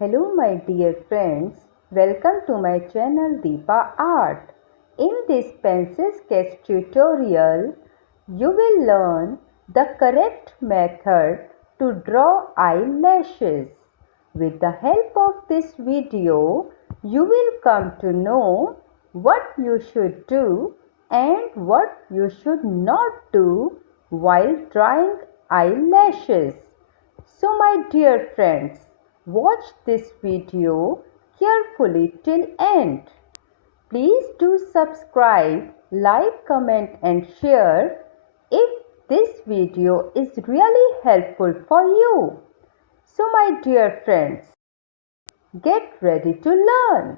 Hello my dear friends, welcome to my channel deepA Art. In this pencil sketch tutorial, you will learn the correct method to draw eyelashes. With the help of this video, you will come to know what you should do and what you should not do while drawing eyelashes. So my dear friends, watch this video carefully till end. Please do subscribe, like, comment and share if this video is really helpful for you. So my dear friends, get ready to learn.